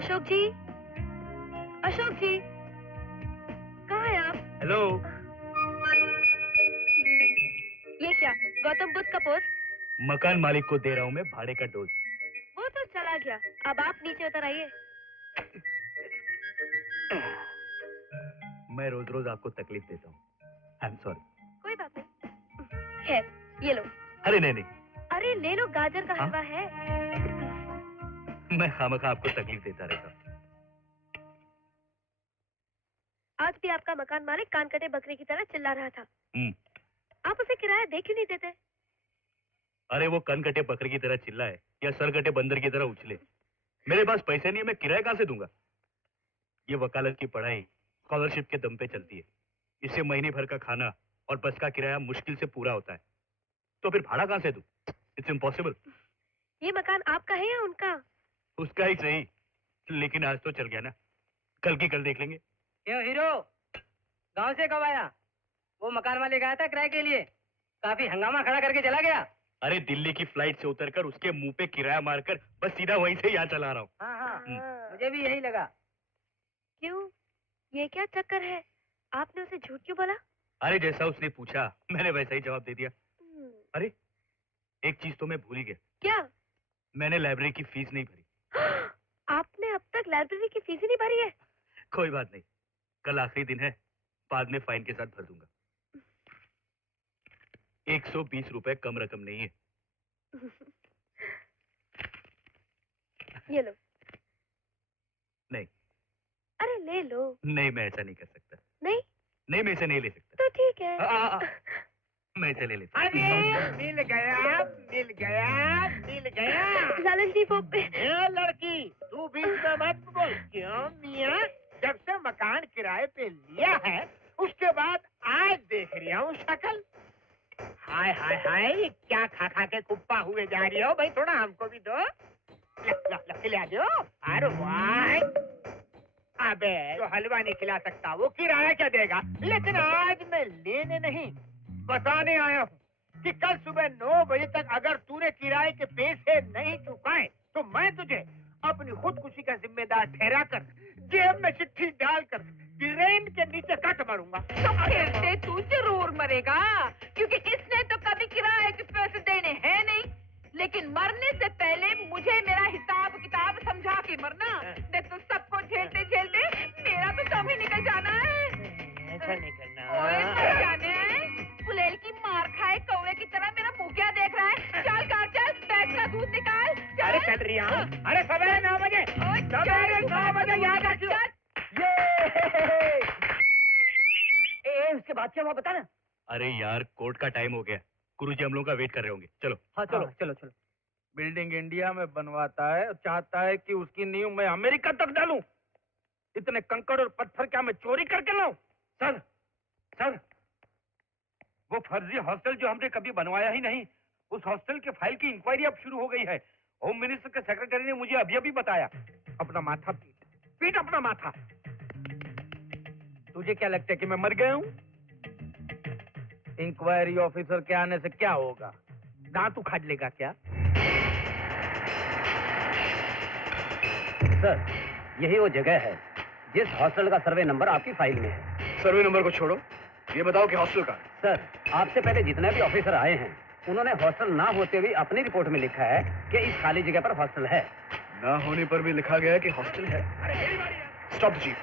अशोक जी, अशोक जी, कहाँ हैं आप? हेलो। ये क्या, गौतम बुद्ध का पोज? मकान मालिक को दे रहा हूँ मैं भाड़े का डोज। वो तो चला गया, अब आप नीचे उतर आइए। मैं रोज रोज आपको तकलीफ देता हूँ। I am sorry. कोई बात नहीं। खैर, ये लो। अरे नहीं नहीं। अरे ले लो, गाजर का हलवा है। मैं खामखा आपको तकलीफ देता रहता हूँ। आज भी आपका मकान मालिक कान कटे बकरे की तरह चिल्ला रहा था। आप उसे किराया दे क्यों नहीं देते? अरे वो कन कटे बकरे की तरह चिल्लाए या सर कटे बंदर की तरह उछले, मेरे पास पैसे नहीं है, मैं किराया कहाँ से दूंगा? ये वकालत की पढ़ाई स्कॉलरशिप के दम पे चलती है। इससे महीने भर का खाना और बस का किराया मुश्किल से पूरा होता है, तो फिर भाड़ा कहाँ से दूं? It's impossible. ये मकान आपका है या उनका? उसका ही सही, लेकिन आज तो चल गया ना, कल की कल देख लेंगे। क्यों हीरो, गांव से कब आया? वो मकान मालिक आया था किराए के लिए, काफी हंगामा खड़ा करके चला गया। अरे दिल्ली की फ्लाइट से उतरकर उसके मुंह पे किराया मारकर बस सीधा वहीं से यहाँ चला रहा हूँ। हाँ, मुझे भी यही लगा। क्यों, ये क्या चक्कर है? आपने उसे झूठ क्यों बोला? अरे जैसा उसने पूछा मैंने वैसा ही जवाब दे दिया। अरे एक चीज तो मैं भूल ही गया। क्या? मैंने लाइब्रेरी की फीस नहीं भरी। आपने अब तक लाइब्रेरी की फीस ही नहीं भरी है? कोई बात नहीं, कल आखिरी दिन है, बाद में फाइन के साथ भर दूंगा। 120 रुपए कम रकम नहीं है। ये लो। नहीं। अरे ले लो। नहीं, मैं ऐसा नहीं कर सकता। नहीं? नहीं, मैं इसे नहीं ले सकता। तो ठीक है। मैं इसे ले लेता। अरे मिल गया, मिल गया, मिल गया। लालन जी वो ए लड़की, तू बीच में मत बोल। क्यों मियाँ, जब से मकान किराए पे लिया है उसके बाद आज देख रहा हूँ शक्ल। हाय हाय हाय, क्या खा खा के कुप्पा हुए जा रही हो? भाई थोड़ा हमको भी दो। खिला दो। अरे वाह, अबे जो हलवा नहीं खिला सकता वो किराया क्या देगा? लेकिन आज मैं लेने नहीं, बताने आया हूँ कि कल सुबह 9 बजे तक अगर तूने किराए के पैसे नहीं चुकाए तो मैं तुझे अपनी खुदकुशी का जिम्मेदार ठहराकर जेब में चिट्ठी डालकर ट्रेन के नीचे कट मारूंगा। तो खेलते तू जरूर मरेगा, क्योंकि इसने तो कभी किराए के पैसे देने हैं नहीं, लेकिन मरने से पहले मुझे मेरा हिसाब किताब समझा के मरना। देख तो सबको झेलते झेलते मेरा तो दम ही निकल जाना है। ऐसा नहीं करना। ओए मर जाने है, फुलेल की मार खाए कौवे की तरह मेरा मुंह क्या देख रहा है? चल कार चल, बैग का दूध निकाल। अरे चल रही हूँ। अरे सवेरे 9 बजे, सवेरे 9 बजे याद रखियो। ए, उसके बाद क्या हुआ बता ना। अरे यार कोर्ट का टाइम हो गया, गुरुजी हम लोगों का वेट कर रहे होंगे। चलो। हाँ चलो चलो चलो। बिल्डिंग इंडिया में बनवाता है और चाहता है कि उसकी नींव मैं अमेरिका तक डालूं। इतने कंकड़ और पत्थर क्या मैं चोरी करके लाऊं? सर, सर, वो फर्जी हॉस्टल जो हमने कभी बनवाया ही नहीं, उस हॉस्टल के फाइल की इंक्वायरी अब शुरू हो गई है। होम मिनिस्टर के सेक्रेटरी ने मुझे अभी अभी बताया। अपना माथा पीट, पीट अपना माथा। तुझे क्या लगता है कि मैं मर गया हूं? इंक्वायरी ऑफिसर के आने से क्या होगा? दांत उखाड़ लेगा क्या? सर, यही वो जगह है जिस हॉस्टल का सर्वे नंबर आपकी फाइल में है। सर्वे नंबर को छोड़ो, ये बताओ कि हॉस्टल का। सर, आपसे पहले जितने भी ऑफिसर आए हैं उन्होंने हॉस्टल ना होते हुए अपनी रिपोर्ट में लिखा है कि इस खाली जगह पर हॉस्टल है। ना होने पर भी लिखा गया है कि हॉस्टल है। Stop the jeep.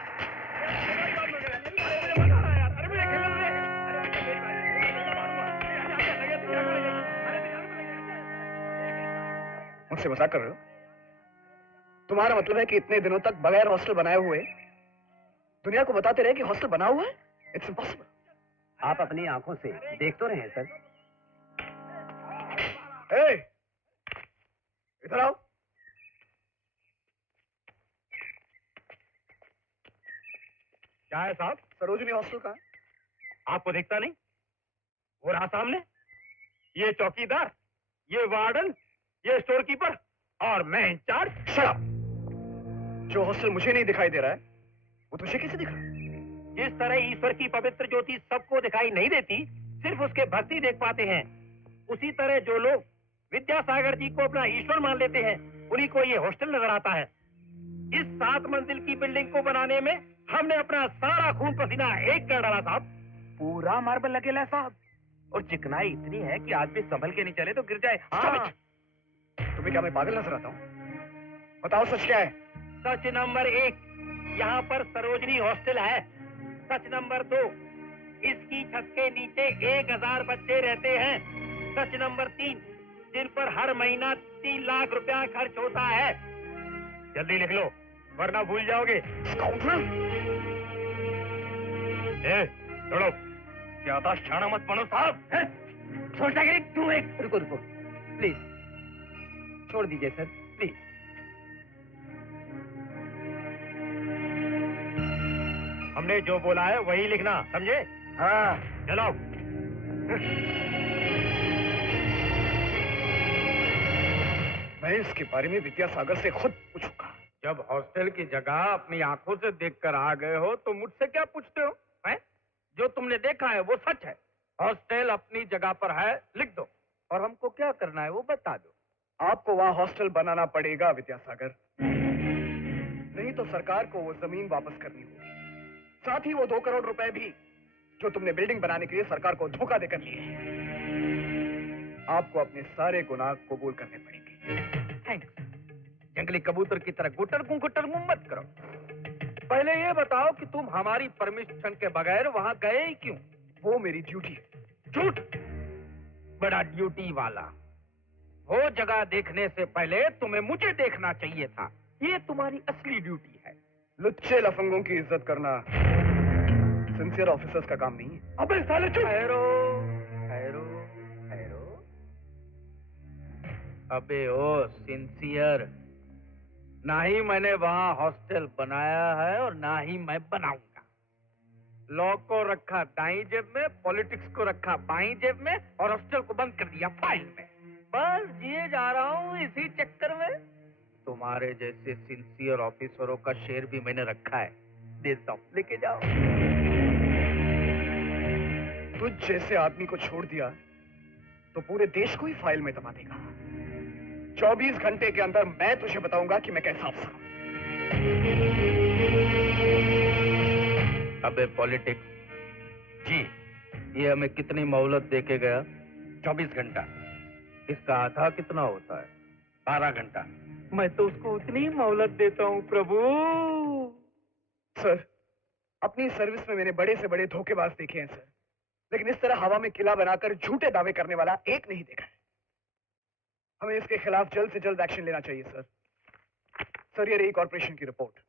मुझसे मजाक कर रहे हो? तुम्हारा मतलब है कि इतने दिनों तक बगैर हॉस्टल बनाए हुए दुनिया को बताते रहे कि हॉस्टल बना हुआ है? It's impossible. आप अपनी आंखों से देख तो रहे हैं सर। इधर आओ। क्या है साहब? सरोजनी हॉस्टल का आपको दिखता नहीं? वो रहा सामने, ये चौकीदार, ये वार्डन, ये स्टोर कीपर और मैं इंचार्ज। Shut up. जो हॉस्टल मुझे नहीं दिखाई दे रहा है वो तुझे कैसे दिख रहा है? जिस तरह ईश्वर की पवित्र ज्योति सबको दिखाई नहीं देती, सिर्फ उसके भक्ति देख पाते हैं, उसी तरह जो लोग विद्यासागर जी को अपना ईश्वर मान लेते हैं उन्हीं को ये हॉस्टल नजर आता है। इस 7 मंजिल की बिल्डिंग को बनाने में हमने अपना सारा खून पसीना एक कर डाला साहब। पूरा मार्बल लगेला साहब, और चिकनाई इतनी है कि आदमी संभल के नहीं चले तो गिर जाए। हाँ। तुम्हें क्या मैं पागल नजर आता हूँ? बताओ सच क्या है? सच नंबर 1, यहाँ पर सरोजनी हॉस्टल है। सच नंबर 2, इसकी छत के नीचे 1000 बच्चे रहते हैं। सच नंबर 3, जिन पर हर महीना 3 लाख रुपया खर्च होता है। जल्दी लिख लो वरना भूल जाओगे। छोड़ो, ज्यादा शाना मत बनो साहब। सोचता कि तू एक रुको रुको प्लीज, छोड़ दीजिए सर प्लीज। हमने जो बोला है वही लिखना, समझे? हाँ। चलो। मैं इसके बारे में विद्यासागर से खुद पूछूंगा। जब हॉस्टल की जगह अपनी आंखों से देखकर आ गए हो तो मुझसे क्या पूछते हो? हैं? जो तुमने देखा है वो सच है। हॉस्टल अपनी जगह पर है, लिख दो, और हमको क्या करना है वो बता दो। आपको वहाँ हॉस्टल बनाना पड़ेगा विद्यासागर, नहीं तो सरकार को वो जमीन वापस करनी होगी, साथ ही वो 2 करोड़ रुपए भी जो तुमने बिल्डिंग बनाने के लिए सरकार को धोखा देकर लिए हैं। आपको अपने सारे गुनाह कबूल करने पड़ेंगे। थैंक्स। जंगली कबूतर की तरह गुटर गुं मत करो। पहले ये बताओ कि तुम हमारी परमिशन के बगैर वहां गए ही क्यों? वो मेरी ड्यूटी है। झूठ, बड़ा ड्यूटी वाला। वो जगह देखने से पहले तुम्हें मुझे देखना चाहिए था। ये तुम्हारी असली ड्यूटी है। लुच्चे लफंगों की इज्जत करना सिंसियर ऑफिसर्स का काम नहीं है। अबे साले चुप। ठहरो ठहरो ठहरो। अबे ओ सिंसियर, ना ही मैंने वहां हॉस्टल बनाया है और ना ही मैं बनाऊंगा। लॉ को रखा दाईं जेब में, पॉलिटिक्स को रखा बाईं जेब में, और हॉस्टल को बंद कर दिया फाइल में। बस जिए जा रहा हूँ इसी चक्कर में। तुम्हारे जैसे सिंसियर ऑफिसरों का शेयर भी मैंने रखा है, देता हूँ, लेके जाओ। तुझ जैसे आदमी को छोड़ दिया तो पूरे देश को ही फाइल में दबा देगा। 24 घंटे के अंदर मैं तुझे बताऊंगा कि मैं कैसा अफसर हूं। अबे पॉलिटिक्स जी, ये हमें कितनी मोहलत देके गया? 24 घंटा। इसका आधा कितना होता है? 12 घंटा। मैं तो उसको उतनी ही मोहलत देता हूँ प्रभु। सर, अपनी सर्विस में मैंने बड़े से बड़े धोखेबाज देखे हैं सर, लेकिन इस तरह हवा में किला बनाकर झूठे दावे करने वाला एक नहीं देखा है। हमें इसके खिलाफ जल्द से जल्द एक्शन लेना चाहिए सर। सर, ये रही कॉर्पोरेशन की रिपोर्ट,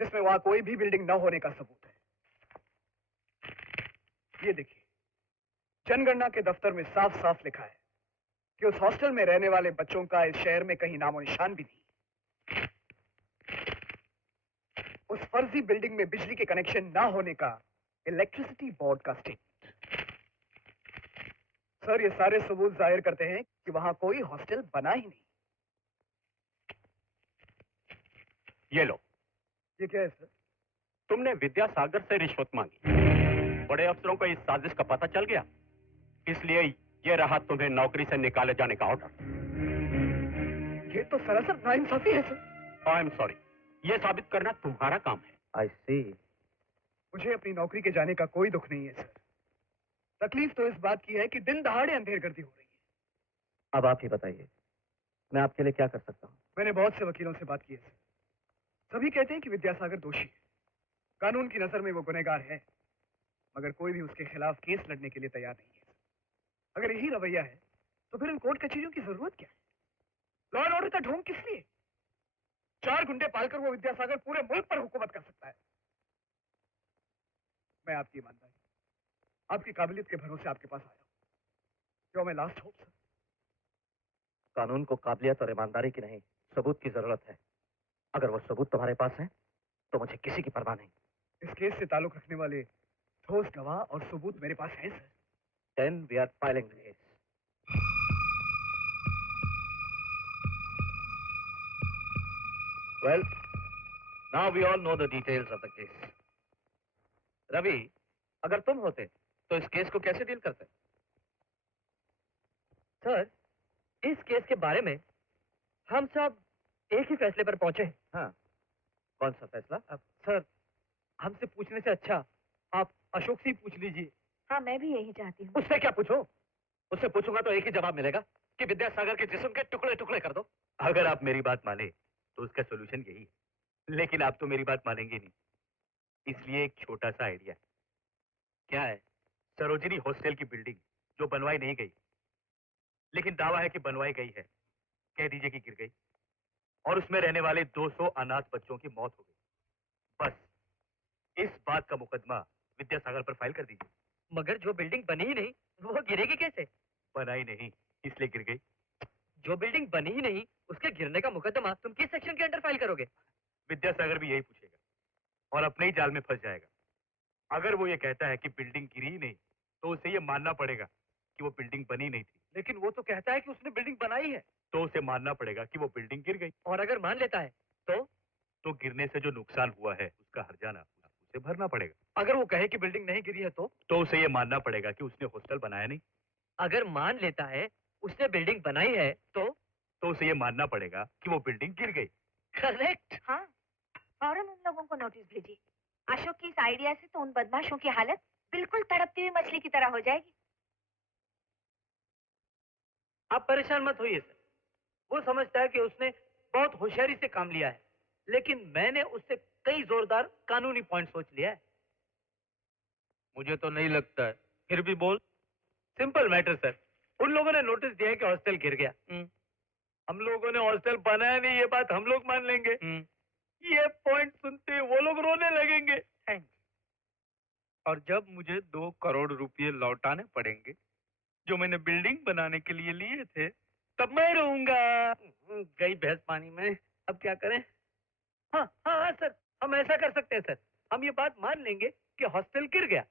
जिसमें वहां कोई भी बिल्डिंग न होने का सबूत है। ये देखिए, जनगणना के दफ्तर में साफ साफ लिखा है कि उस हॉस्टल में रहने वाले बच्चों का इस शहर में कहीं नामो निशान भी नहीं। उस फर्जी बिल्डिंग में बिजली के कनेक्शन ना होने का इलेक्ट्रिसिटी बोर्ड का स्टेटमेंट। सर, ये सारे सबूत जाहिर करते हैं कि वहां कोई हॉस्टल बना ही नहीं। ये लो। ये क्या है सर? तुमने विद्यासागर से रिश्वत मांगी, बड़े अफसरों को इस साजिश का पता चल गया, इसलिए ये रहा तुम्हें नौकरी से निकाले जाने का ऑर्डर। ये तो सरासर नाइंसाफी है सर। आई एम सॉरी, ये साबित करना तुम्हारा काम है। आई सी। मुझे अपनी नौकरी के जाने का कोई दुख नहीं है सर। तकलीफ तो इस बात की है कि दिन दहाड़े अंधेरगर्दी हो रही है। अब आप ही बताइए, मैं आपके लिए क्या कर सकता हूँ? मैंने बहुत से वकीलों से बात की है सर। सभी कहते हैं कि विद्यासागर दोषी है, कानून की नजर में वो गुनहगार है, मगर कोई भी उसके खिलाफ केस लड़ने के लिए तैयार नहीं है। अगर यही रवैया है तो फिर इन कोर्ट कचहरियों की जरूरत क्या है? लॉ एंड ऑर्डर का ढोंग किस लिए? 4 गुंडे पालकर वो विद्यासागर पूरे मुल्क पर हुकूमत कर सकता है। मैं आपकी ईमानदारी, आपकी काबिलियत के भरोसे आपके पास आया हूं। जो मैं लास्ट होप सर। कानून को काबिलियत और ईमानदारी की नहीं, सबूत की जरूरत है। अगर वो सबूत तुम्हारे पास है तो मुझे किसी की परवाह नहीं। इस केस से ताल्लुक रखने वाले ठोस गवाह और सबूत मेरे पास हैं sir. Then we are filing the case. Well, now we all know the details of the case. Ravi, अगर तुम होते तो इस केस को कैसे डील करते? सर, इस केस के बारे में हम सब एक ही फैसले पर पहुंचे हैं। हाँ, कौन सा फैसला? सर, हमसे पूछने से अच्छा आप अशोक से ही पूछ लीजिए। हाँ, मैं भी यही चाहती हूँ। उससे क्या पूछो? उससे पूछूंगा तो एक ही जवाब मिलेगा कि विद्यासागर के जिस्म के टुकड़े टुकड़े कर दो। अगर आप मेरी बात माने तो उसका सोल्यूशन यही है, लेकिन आप तो मेरी बात मानेंगे नहीं, इसलिए एक छोटा सा आइडिया। क्या है? सरोजिनी हॉस्टल की बिल्डिंग जो बनवाई नहीं गई, लेकिन दावा है कि बनवाई गई है, कह दीजिए कि गिर गई और उसमें रहने वाले 200 अनाथ बच्चों की मौत हो गई। बस इस बात का मुकदमा विद्यासागर पर फाइल कर दीजिए। मगर जो बिल्डिंग बनी ही नहीं वो गिरेगी कैसे? बनाई नहीं इसलिए गिर गई। जो बिल्डिंग बनी ही नहीं उसके गिरने का मुकदमा तुम किस सेक्शन के अंडर फाइल करोगे? विद्यासागर भी यही पूछेगा और अपने ही जाल में फंस जाएगा। अगर वो ये कहता है कि बिल्डिंग गिरी ही नहीं तो उसे ये मानना पड़ेगा कि वो बिल्डिंग बनी नहीं थी। लेकिन वो तो कहता है कि उसने बिल्डिंग बनाई है। तो उसे मानना पड़ेगा कि वो बिल्डिंग गिर गई। और अगर मान लेता है तो गिरने से जो नुकसान हुआ है उसका हर्जाना उसे भरना पड़ेगा। अगर वो कहे कि बिल्डिंग नहीं गिरी है तो उसे ये मानना पड़ेगा कि उसने हॉस्टल बनाया नहीं। अगर मान लेता है उसने बिल्डिंग बनाई है तो उसे ये मानना पड़ेगा कि वो बिल्डिंग गिर गई। करेक्ट। हाँ, फौरन उन लोगों को नोटिस भेजिए। अशोक की इस आइडिया से तो उन बदमाशों की हालत बिल्कुल तड़पती हुई मछली की तरह हो जाएगी। आप परेशान मत होइए सर, वो समझता है कि उसने बहुत होशियारी से काम लिया है, लेकिन मैंने उससे कई जोरदार कानूनी पॉइंट सोच लिया है। मुझे तो नहीं लगता है, फिर भी बोल। सिंपल मैटर सर, उन लोगों ने नोटिस दिया है कि हॉस्टल गिर गया। हम लोगों ने हॉस्टल बनाया नहीं, ये बात हम लोग मान लेंगे। ये पॉइंट सुनते ही वो लोग रोने लगेंगे। और जब मुझे 2 करोड़ रुपए लौटाने पड़ेंगे जो मैंने बिल्डिंग बनाने के लिए लिए थे, तब मैं रहूंगा। गई भैंस पानी में, अब क्या करें? हाँ हाँ हाँ सर, हम ऐसा कर सकते हैं सर, हम ये बात मान लेंगे कि हॉस्टल गिर गया,